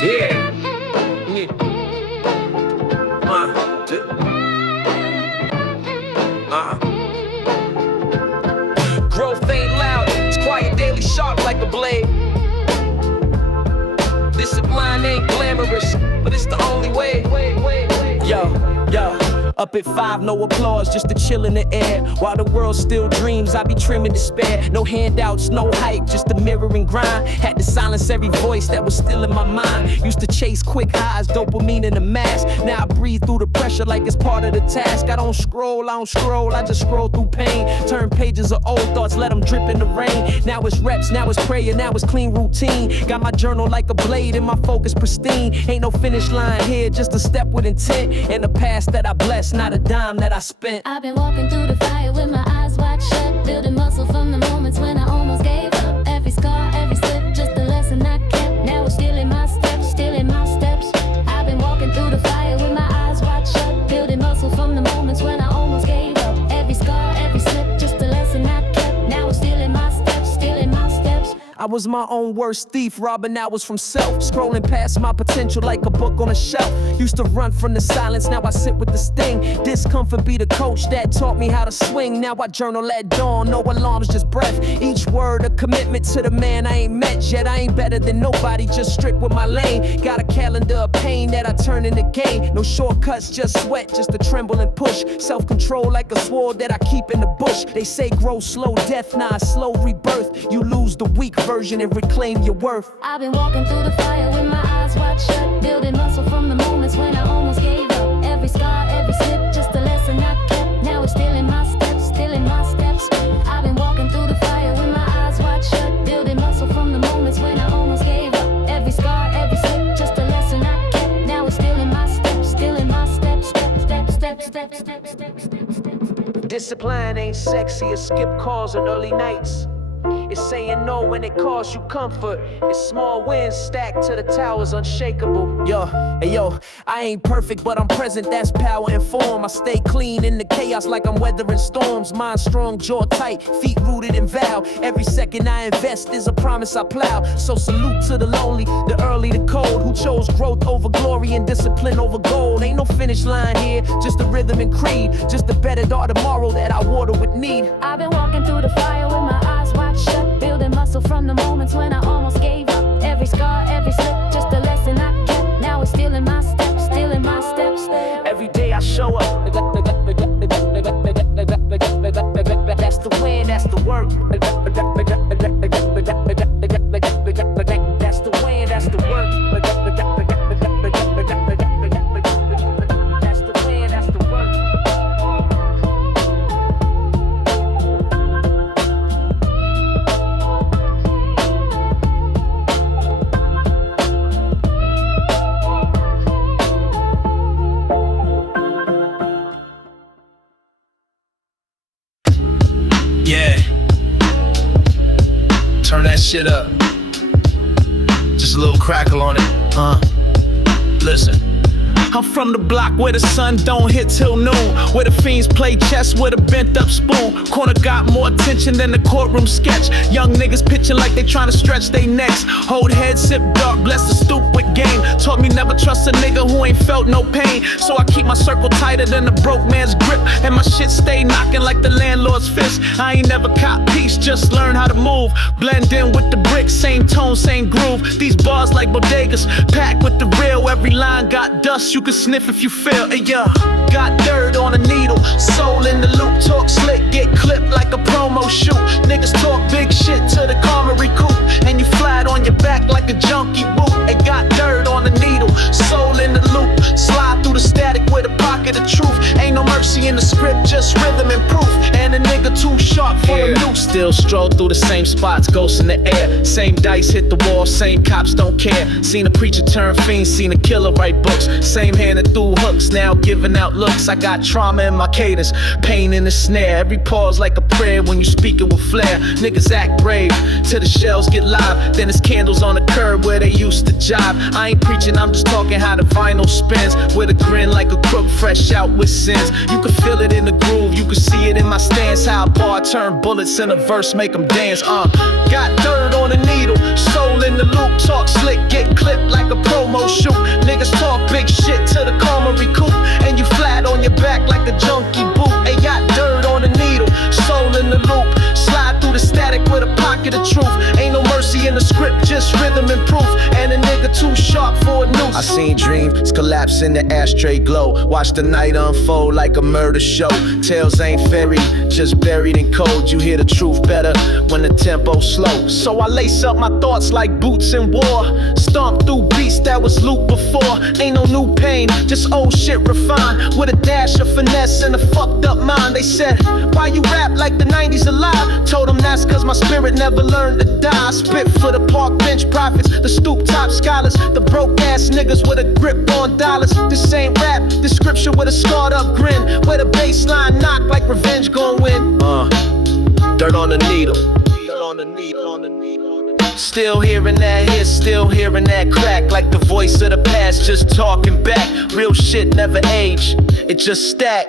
Yeah. Growth ain't loud, it's quiet, daily, sharp like a blade. Discipline ain't glamorous, but it's the only way. Yo, up at 5, no applause, just to chill in the air. While the world still dreams, I be trimming despair. No handouts, no hype, just a mirror and grind. Had to silence every voice that was still in my mind. Used to chase quick highs, dopamine in the mask. Now I breathe through the pressure like it's part of the task. I don't scroll, I just scroll through pain. Turn pages of old thoughts, let them drip in the rain. Now it's reps, now it's prayer, now it's clean routine. Got my journal like a blade and my focus pristine. Ain't no finish line here, just a step with intent. And the past that I blessed, not a dime that I spent. I've been walking through the fire with my eyes wide shut, building muscle from the moments when I almost gave up. Every scar, every slip, just a lesson I kept. Now it's still in my steps, still in my steps. I've been walking through the fire with my eyes wide shut, building muscle from the moments when I almost gave up. Every scar, every slip, just a lesson I kept. Now it's still in my steps, still in my steps. I was my own worst thief, robbing hours from self. Scrolling past my potential like a book on a shelf. Used to run from the silence, now I sit with the sting. Discomfort be the coach that taught me how to swing. Now I journal at dawn, no alarms, just breath. Each word a commitment to the man I ain't met yet. I ain't better than nobody, just strict with my lane. Got a calendar of pain that I turn into gain. No shortcuts, just sweat, just a tremble and push. Self-control like a sword that I keep in the bush. They say grow slow death, nah, slow rebirth. You lose the weak version and reclaim your worth. I've been walking through the fire with my eyes wide shut, building muscle from the moments when I almost gave up. Every scar, every slip, just a lesson I kept. Now it's still in my steps, still in my steps. I've been walking through the fire with my eyes wide shut, building muscle from the moments when I almost gave up. Every scar, every slip, just a lesson I kept. Now it's still in my steps, still in my steps, steps. Discipline ain't sexy, it's skip calls and early nights. It's saying no when it costs you comfort. It's small wins stacked to the towers unshakable. Yo, I ain't perfect, but I'm present, that's power and form. I stay clean in the chaos like I'm weathering storms. Mind strong, jaw tight, feet rooted in vow. Every second I invest is a promise I plow. So salute to the lonely, the early, the cold, who chose growth over glory and discipline over gold. Ain't no finish line here, just a rhythm and creed. Just a better daughter tomorrow that I water with need. I've been walking through the fire with my eyes wide shut, building muscle from the moments when I almost gave up. Every scar, every slip, just a lesson I kept. Now it's still in my steps, still in my steps. Every day I show up. That's the win, that's the work. That's the win, that's the work. That's the win, that's the work. Yeah. Turn that shit up. Just a little crackle on it. Listen. I'm from the block where the sun don't hit till noon, where the fiends play chess with a bent up spoon. Corner got more attention than the courtroom sketch. Young niggas pitching like they trying to stretch they necks. Hold head, sip dark, bless the stoop with game. Taught me never trust a nigga who ain't felt no pain. So I keep my circle tighter than the broke man's grip, and my shit stay knocking like the landlord's fist. I ain't never cop peace, just learn how to move. Blend in with the bricks, same tone, same groove. These bars like bodegas, packed with the real. Every line got dust, you can sniff if you feel it, yeah. Got dirt on a needle, soul in the loop. Talk slick, get clipped like a promo shoot. Niggas talk big shit to the karma recoup, and you flat on your back like a junkie boot. It got dirt on the needle, soul in the loop. Slide through the static with a pocket of truth. Ain't no mercy in the script, just rhythm and proof. And a nigga too sharp for the loop. Still stroll through the same spots, ghosts in the air. Same dice hit the wall, same cops don't care. Seen a preacher turn fiend, seen a killer write books. Same handed through hooks, now giving out looks. I got trauma in my cadence, pain in the snare. Every pause like a prayer when you speak it with flair. Niggas act brave till the shells get live. Then it's candles on the curb where they used to jive. I ain't preaching, I'm just talking how the vinyl spins. With a grin like a crook fresh out with sins. You can feel it in the groove, you can see it in my stance. How a bar turn bullets in a verse, make them dance. Got dirt on the needle, soul in the loop. Talk slick, get clipped like a promo grip, just rhythm and proof. And a nigga too sharp for a noose. I seen dreams collapse in the ashtray glow. Watch the night unfold like a murder show. Tales ain't fairy, just buried in code. You hear the truth better when the tempo's slow. So I lace up my thoughts like boots in war. Stomp through beats that was looped before. Ain't no new pain, just old shit refined. With a dash of finesse and a fucked up mind. They said, why you rap like the 90s alive? Told them that's cause my spirit never learned to die. I spit for the park bench prophets, the stoop top scholars, the broke ass niggas with a grip on dollars. This ain't rap, this scripture with a scarred up grin, where the baseline knock like revenge gon' win. Dirt on the needle. Still hearing that hit, still hearing that crack, like the voice of the past just talking back. Real shit never age, it just stack.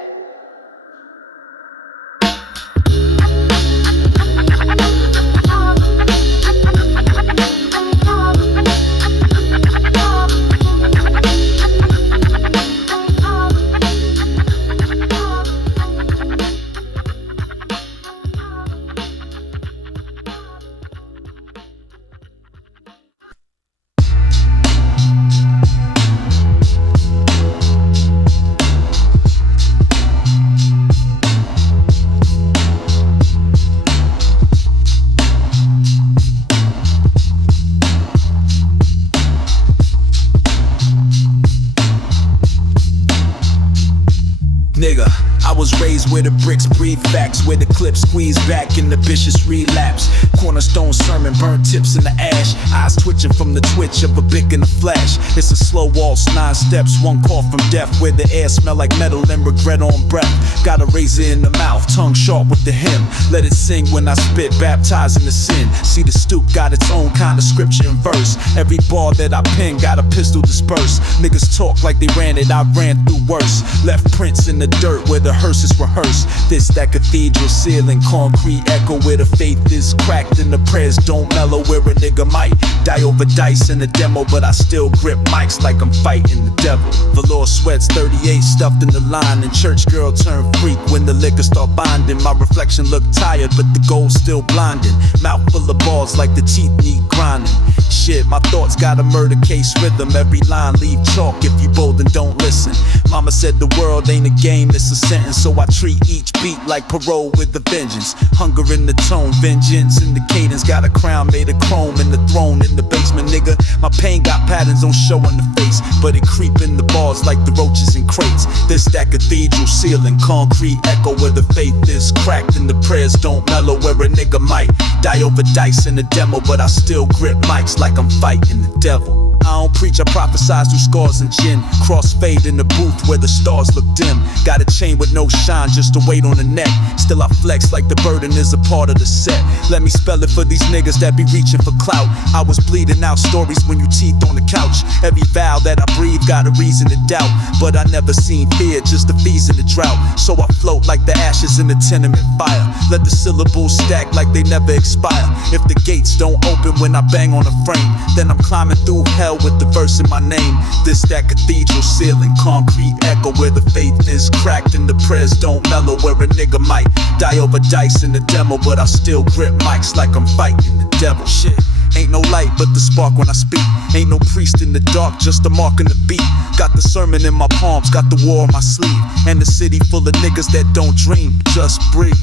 Nigga, I was raised where the bricks breathe facts, where the clips squeeze back and the vicious relapse. Cornerstone sermon, burnt tips in the ash, eyes twitching from the twitch of a bick in the flash. It's a slow waltz, 9 steps, one call from death, where the air smell like metal and regret on breath. Got a razor in the mouth, tongue sharp with the hymn. Let it sing when I spit, baptizing the sin. See the stoop got its own kind of scripture and verse. Every bar that I pen got a pistol dispersed. Niggas talk like they ran it, I ran through worse. Left prints in the dirt where the hearses rehearse. This that cathedral ceiling, concrete echo where the faith is cracked and the prayers don't mellow. Where a nigga might die over dice in a demo, but I still grip mics like I'm fighting the devil. Velour sweats 38 stuffed in the line, and church girl turned freak when the liquor start binding. My reflection look tired, but the gold's still blinding. Mouth full of balls like the teeth need grinding. Shit, my thoughts got a murder case rhythm. Every line leave chalk if you bold and don't listen. Mama said the world ain't a game, it's a sentence. So I treat each beat like parole with a vengeance. Hunger in the tone, vengeance in the cadence. Got a crown made of chrome and the throne in the basement, nigga. My pain got patterns on show in the face, but it creep in the bars like the roaches in crates. This that cathedral ceiling, concrete echo where the faith is cracked and the prayers don't mellow. Where a nigga might die over dice in a demo, but I still grip mics like I'm fighting the devil. I don't preach, I prophesize through scars and gin. Crossfade in the booth where the stars look dim. Got a chain with no shine, just a weight on the neck. Still I flex like the burden is a part of the set. Let me spell it for these niggas that be reaching for clout. I was bleeding out stories when you teeth on the couch. Every vow that I breathe got a reason to doubt, but I never seen fear, just the fees in the drought. So I float like the ashes in the tenement fire. Let the syllables stack like they never expire. If the gates don't open when I bang on a frame, then I'm climbing through hell with the verse in my name. This that cathedral ceiling, concrete echo where the faith is cracked and the prayers don't mellow. Where a nigga might die over dice in the demo, but I still grip mics like I'm fighting the devil. Shit, ain't no light but the spark when I speak. Ain't no priest in the dark, just a mark in the beat. Got the sermon in my palms, got the war on my sleeve, and the city full of niggas that don't dream, just breathe.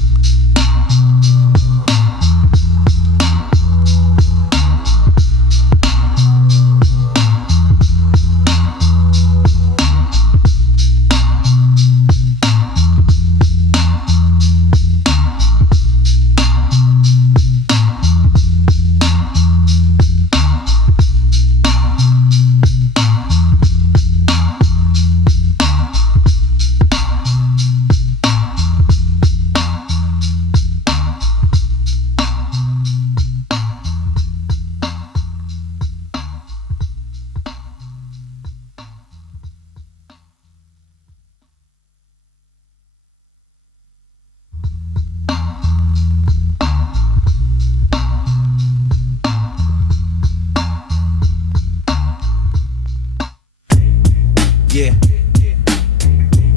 Yeah,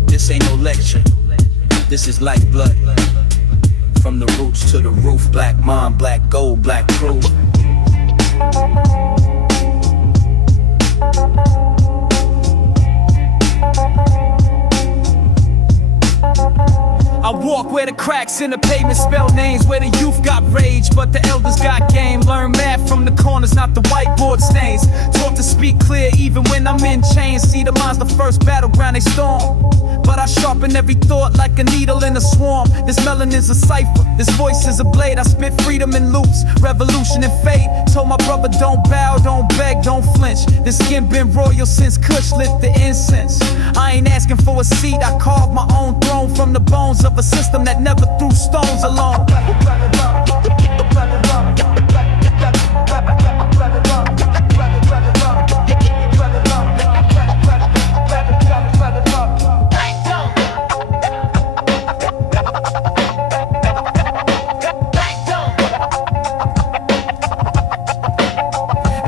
this ain't no lecture, this is lifeblood. From the roots to the roof, black mom, black gold, black crew. I walk where the cracks in the pavement spell names, where the youth got rage, but the elders got game. Learn math from the corners, not the whiteboard stains. Taught to speak clear even when I'm in chains. See, the mind's the first battleground they storm, but I sharpen every thought like a needle in a swarm. This melanin's a cipher, this voice is a blade. I spit freedom in loops, revolution and fate. Told my brother don't bow, don't beg, don't flinch. This skin been royal since Kush lit the incense. I ain't asking for a seat, I carved my own throne from the bones of a system that never threw stones alone.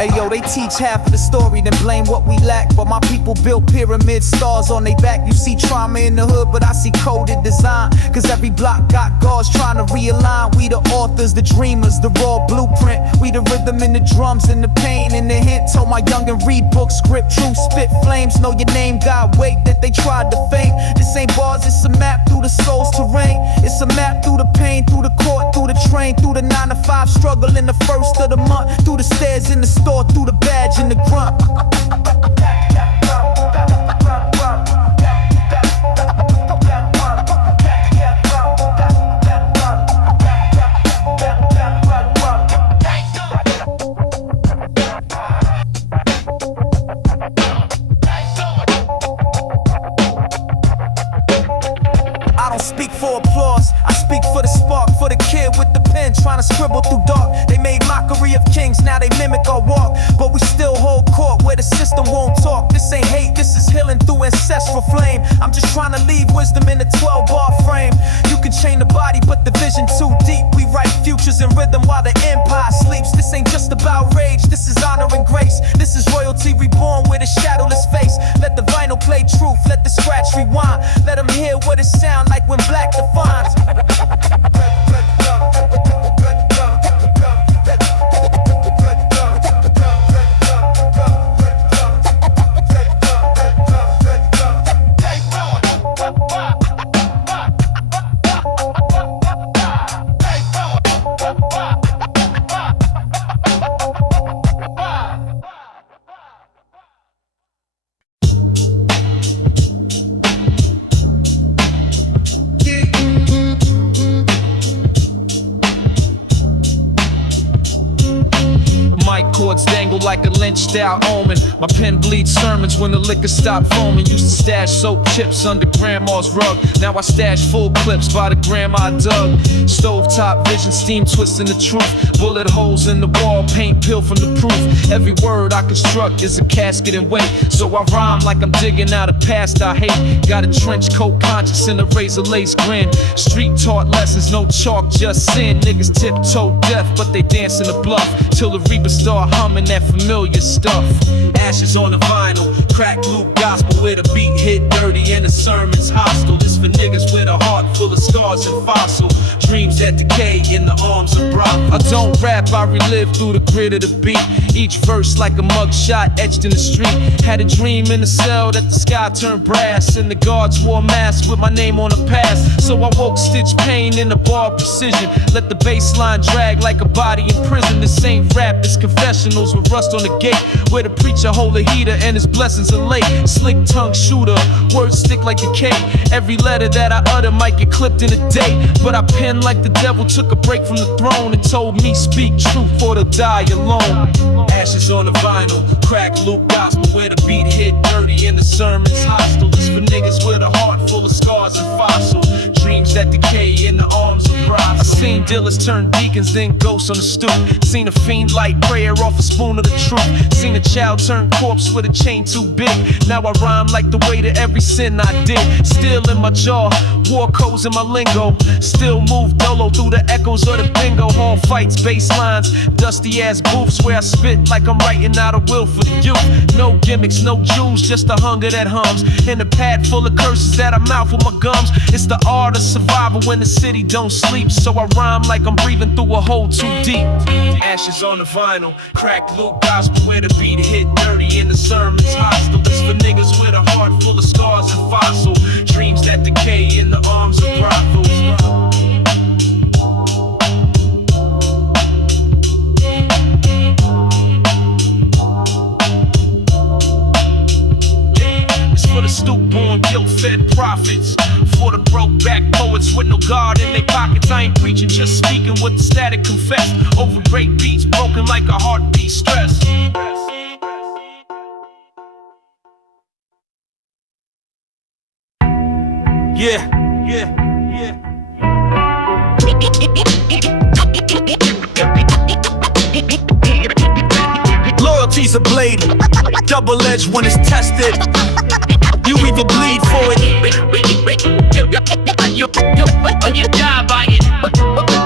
Ayo, they teach half of the story, then blame what we lack. But my people built pyramid stars on their back. You see trauma in the hood, but I see coded design. Cause every block got guards trying to realign. We the authors, the dreamers, the raw blueprint. We the rhythm in the drums and the pain and the hint. Told my youngin' read book, script, true, spit flames. Know your name, got weight that they tried to fame. This ain't bars, it's a map through the soul's terrain. It's a map through the pain, through the court, through the train, through the 9 to 5 struggle in the first of the month. Through the stairs in the store, through the badge and the grunt. I don't speak for applause, I speak for the spark, for the kid with the pen trying to scribble through dark. They made mockery of kings, now they mimic our walk, but we still hold court where the system won't talk. This ain't hate, this is healing through ancestral flame. I'm just trying to leave wisdom in a 12-bar frame. You can chain the body, but the vision too deep. We write futures in rhythm while the empire sleeps. This ain't just about rage, this is honor and grace. This is royalty reborn with a shadowless face. Let the vinyl play truth, let the scratch rewind. Let them hear what it sound like when black defines. Chords dangle like a lynched out omen. My pen bleeds sermons when the liquor stopped foaming. Used to stash soap chips under grandma's rug. Now I stash full clips by the grandma I dug. Stovetop vision, steam twisting the truth. Bullet holes in the wall, paint peeled from the proof. Every word I construct is a casket and weight. So I rhyme like I'm digging out a past I hate. Got a trench coat conscience and a razor lace grin. Street taught lessons, no chalk, just sin. Niggas tiptoe death, but they dance in the bluff. Till the reapers start humming that familiar stuff. Ashes on the vinyl, crack loop gospel where the beat hit dirty and the sermon's hostile. This for niggas with a heart full of scars and fossil dreams that decay in the arms of brothel. I don't rap, I relive through the grit of the beat. Each verse like a mugshot etched in the street. Had a dream in the cell that the sky turned brass and the guards wore masks with my name on the pass. So I woke stitch pain in the bar precision. Let the bass line drag like a body in prison. This ain't rap, it's confessionals with rust on the gate, where the preacher hold a heater and his blessings are late. Slick tongue shooter, words stick like a cake. Every letter that I utter might get clipped in a date, but I pen like the devil took a break from the throne and told me speak truth or to die alone. Ashes on the vinyl, crack loop gospel where the beat hit dirty and the sermon's hostile. This for niggas with a heart full of scars and fossil dreams that decay in the arms of brothel. I seen dealers turn deacons, then ghosts on the stoop. Seen a fiend light prayer off a spoon of the truth. Seen a child turn corpse with a chain too big. Now I rhyme like the way to every sin I did. Still in my jaw, war codes in my lingo. Still move dolo through the echoes of the bingo hall fights, bass lines, dusty ass booths where I spit like I'm writing out a will for the youth. No game gimmicks, no jewels, just the hunger that hums. In a pad full of curses that I mouth with my gums. It's the art of survival when the city don't sleep. So I rhyme like I'm breathing through a hole too deep. Ashes on the vinyl, cracked loop gospel where the beat hit dirty and the sermon's hostile. It's for niggas with a heart full of scars and fossil dreams that decay in the arms of brothels. For the stoop-born, guilt-fed prophets. For the broke-back poets with no God in their pockets. I ain't preaching, just speaking what the static confess. Over great beats, broken like a heartbeat stress. Yeah. Loyalty's a blade, double-edged when it's tested. You either bleed for it. You die by it.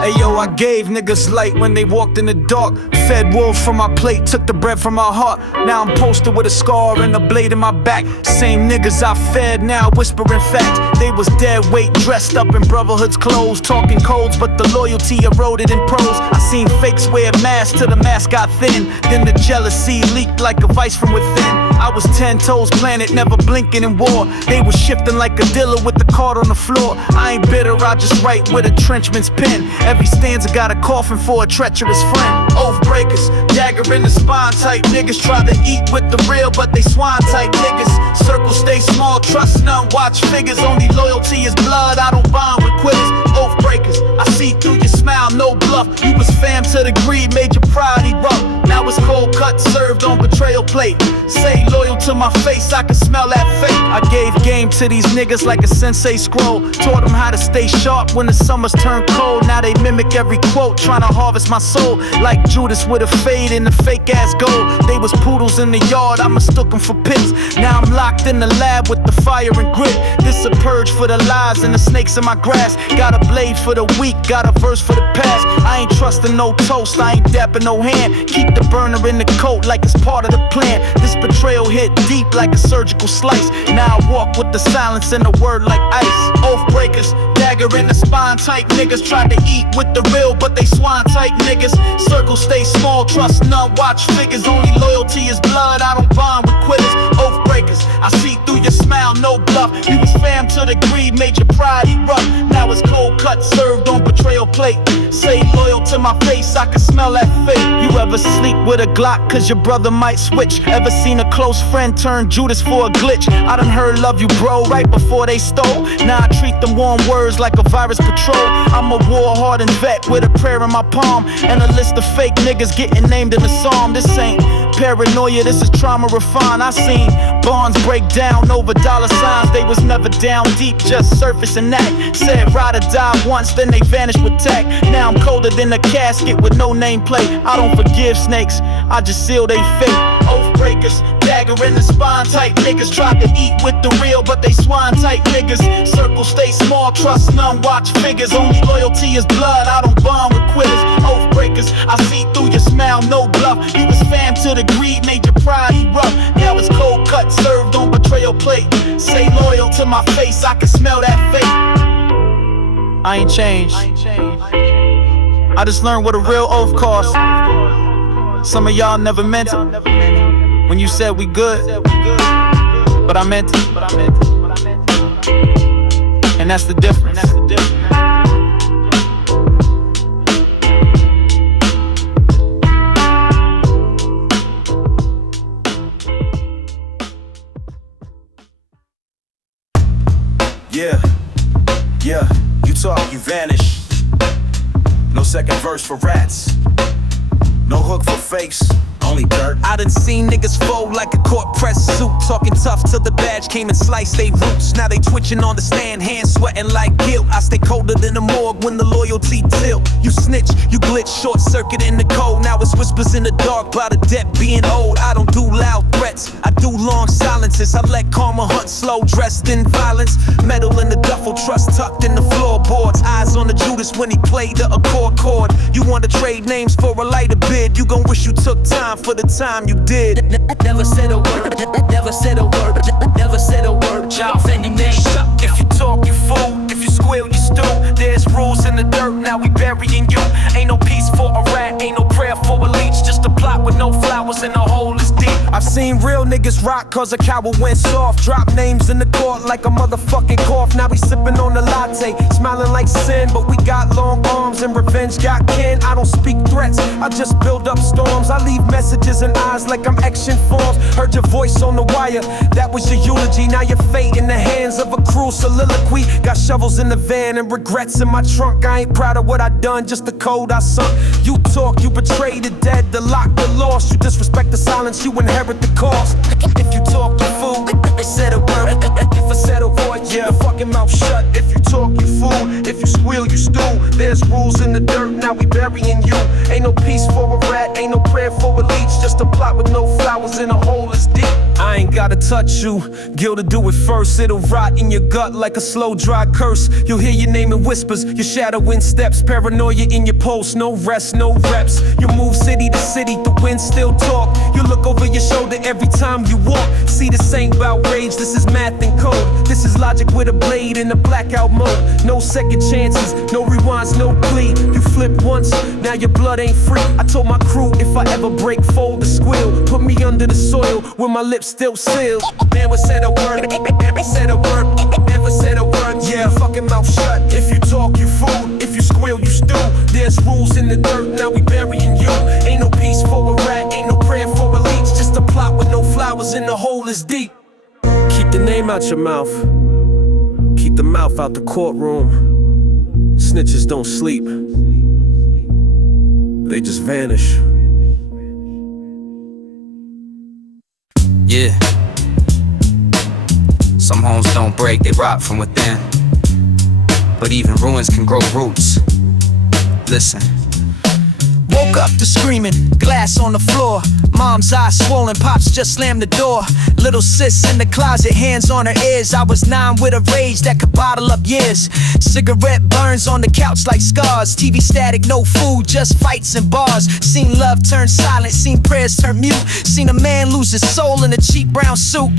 Hey yo, I gave niggas light when they walked in the dark. Fed wolf from my plate, took the bread from my heart. Now I'm posted with a scar and a blade in my back. Same niggas I fed, now whispering fact. They was dead weight, dressed up in brotherhood's clothes. Talking codes, but the loyalty eroded in prose. I seen fakes wear masks till the mask got thin. Then the jealousy leaked like a vice from within. I was 10 toes planet, never blinking in war. They was shifting like a dealer with the card on the floor. I ain't bitter, I just write with a trenchman's pen. Every stanza got a coffin for a treacherous friend. Oath breakers, dagger in the spine type niggas. Try to eat with the real, but they swine type niggas. Circles stay small, trust none, watch figures. Only loyalty is blood, I don't bond with quitters. Oath breakers, I see through your smile, no bluff. You was fam to the greed, made your pride erupt. Now it's cold cut, served on betrayal plate. Say loyal to my face, I can smell that fate. I gave game to these niggas like a sensei scroll. Taught them how to stay sharp when the summers turn cold. Now they mimic every quote, trying to harvest my soul. Like Judas with a fade in the fake ass gold. They was poodles in the yard, I mistook them for pigs. Now I'm locked in the lab with the fire and grit. This a purge for the lies and the snakes in my grass. Got a blade for the weak, got a verse for the past. I ain't trusting no toast, I ain't dapping no hand. Keep the burner in the coat like it's part of the plan. This betrayal hit deep like a surgical slice. Now I walk with the silence and the word like ice. Oath breakers, dagger in the spine type niggas. Tried to eat with the real, but they swine type niggas. Circles stay small, trust none, watch figures. Only loyalty is blood, I don't bond with quitters. Oath breakers, I see through your smile, no bluff. You was fam to the greed, made your pride erupt. Now it's cold cut, served on betrayal plate. Say loyal to my face, I can smell that fate. You ever sleep with a Glock cause your brother might switch? Ever seen a close friend turn Judas for a glitch? I done heard love you bro right before they stole. Now I treat them warm words like a virus patrol. I'm a war-hardened vet with a prayer in my palm and a list of fake niggas getting named in the psalm. This ain't paranoia, this is trauma refined. I seen bonds break down over dollar signs. They was never down deep, just surface and that. Said ride or die once, then they vanished with tact. Now I'm colder than a casket with no nameplate. I don't forgive snakes, I just seal they fate. Oath breakers, dagger in the spine type niggas. Tried to eat with the real, but they swine type niggas. Circles stay small, trust none, watch figures. Only loyalty is blood, I don't bond with quitters. Oath breakers, I see through your smile, no bluff. You was fam to the greed, made your pride erupt. Now it's cold cut, served on betrayal plate. Say loyal to my face, I can smell that fate. I ain't changed, I just learned what a real oath costs. Some of y'all never meant it when you said we good, but I meant it. And that's the difference. Yeah, you talk, you vanish. No second verse for rats. No hook for fakes, only dirt. I done seen niggas fold like a court press suit. Talking tough till the badge came and sliced they roots. Now they twitching on the stand, hands sweating like guilt. I stay colder than the morgue when the loyalty tilt. You snitch, you glitch, short circuit in the cold. Now it's whispers in the dark about a debt being old. I don't do loud threats, I do long silence. responses. I let karma hunt slow, dressed in violence. Metal in the duffel, trust tucked in the floorboards. Eyes on the Judas when he played the accord chord. You wanna trade names for a lighter bid? You gon' wish you took time for the time you did. Never said a word, never said a word, never said a word, y'all any name. If you talk, you fool. If you squeal, you stew. There's rules in the dirt, now we burying you. Ain't no peace for a rat, ain't no prayer for a leech. Just a plot with no flowers and the hole is deep. I've seen real niggas rock cause a coward went soft. Drop names in the court like a motherfucking cough. Now we sipping on the latte, smiling like sin. But we got long arms and revenge got kin. I don't speak threats, I just build up storms. I leave messages in eyes like I'm action forms. Heard your voice on the wire, that was your eulogy. Now your fate in the hands of a cruel soliloquy. Got shovels in the van and regrets in my trunk. I ain't proud of what I done, just the code I sunk. You talk, you betray the dead, the locked, the lost. You disrespect the silence, you inherit the cost. If you talk, you fool. If I said a word, if I said a word, yeah, fucking mouth shut. If you talk, you fool. If you squeal, you stew. There's rules in the dirt, now we burying you. Ain't no peace for a rat, ain't no prayer for a leech. Just a plot with no flowers and a hole is deep. I ain't gotta touch you, Gil to do it first. It'll rot in your gut like a slow dry curse. You'll hear your name in whispers, your shadow in steps. Paranoia in your pulse, no rest, no reps. You move city to city, the wind still talk. You look over your shoulder every time you walk. See, this ain't about rage, this is math and code. This is logic with a blade in a blackout mode. No second chances, no rewinds, no plea. You flip once, now your blood ain't free. I told my crew if I ever break, fold or squeal. Put me under the soil with my lips still sealed. Never said a word, never said a word, never said a word. Yeah, fucking mouth shut. If you talk, you fool. If you squeal, you stew. There's rules in the dirt, now we burying you. Ain't no peace for a rat, ain't no prayer for a leech. Just a plot with no flowers and the hole is deep. Keep the name out your mouth. Keep the mouth out the courtroom. Snitches don't sleep. They just vanish. Yeah. Some homes don't break, they rot from within. But even ruins can grow roots. Listen. Woke up to screaming, glass on the floor. Mom's eyes swollen, pops just slammed the door. Little sis in the closet, hands on her ears. I was 9 with a rage that could bottle up years. Cigarette burns on the couch like scars. TV static, no food, just fights and bars. Seen love turn silent, seen prayers turn mute. Seen a man lose his soul in a cheap brown suit.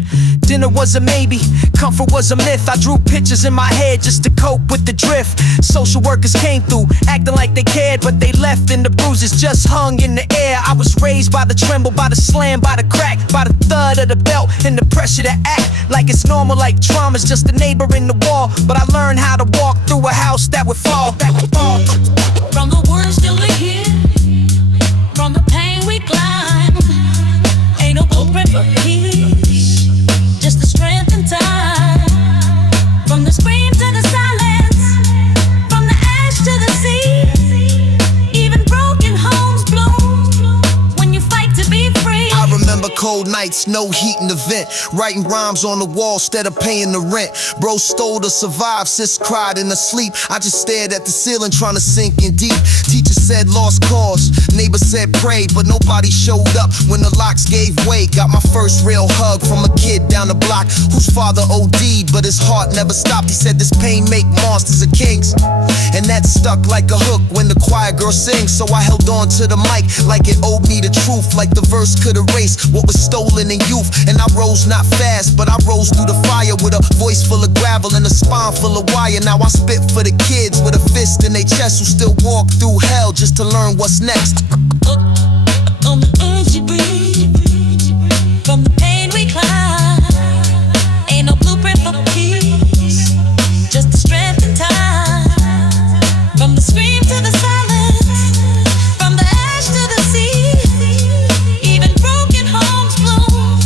Dinner was a maybe, comfort was a myth. I drew pictures in my head just to cope with the drift. Social workers came through, acting like they cared, but they left in the bruises just hung in the air. I was raised by the tremble, by the slam, by the crack, by the thud of the belt and the pressure to act like it's normal, like trauma's just a neighbor in the wall. But I learned how to walk through a house that would fall. From the words still we hear, from the pain we climb, ain't no blueprint for peace, just the strength and time. From the scream to the silence, from the ash to the sea, even broken homes bloom when you fight to be free. I remember cold nights, no heat in the vent. Writing rhymes on the wall instead of paying the rent. Bro stole to survive, sis cried in her sleep. I just stared at the ceiling trying to sink in deep. Teacher said lost cause, neighbor said pray, but nobody showed up when the locks gave way. Got my first real hug from a kid down the block whose father OD'd, but his heart never stopped. He said this pain make monsters of kings, and that stuck like a hook when the choir girl sings. So I held on to the mic like it owed me the truth, like the verse could erase what was stolen in youth. And I rose not fast, but I rose through the fire with a voice full of gravel and a spine full of wire. Now I spit for the kids with a fist in their chest who still walk through hell just to learn what's next. On the earth you breathe, from the pain we climb, ain't no blueprint for peace, just the strength and time. From the scream to the silence, from the ash to the sea, even broken homes bloom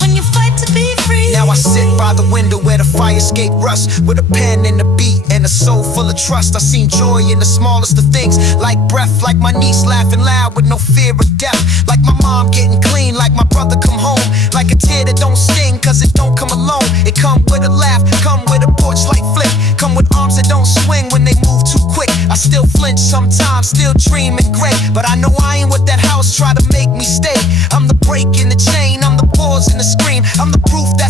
when you fight to be free. Now I sit by the window where the fire escape rust, with a pen and a beat and a soul full of trust. I seen joy in the smallest of things, like breath, like my niece laughing loud with no fear of death, like my mom getting clean, like my brother come home, like a tear that don't sting cause it don't come alone. It come with a laugh, come with a porch light flick, come with arms that don't swing when they move too quick. I still flinch sometimes, still dreaming great, but I know I ain't what that house try to make me stay. I'm the break in the chain, I'm the pause in the scream, I'm the proof that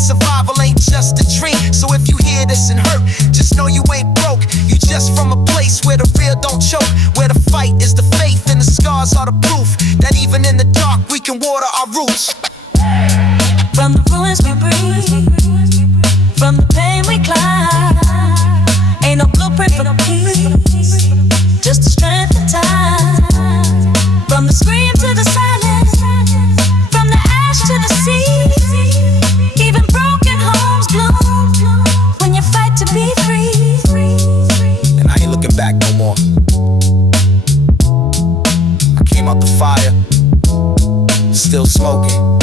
smoking.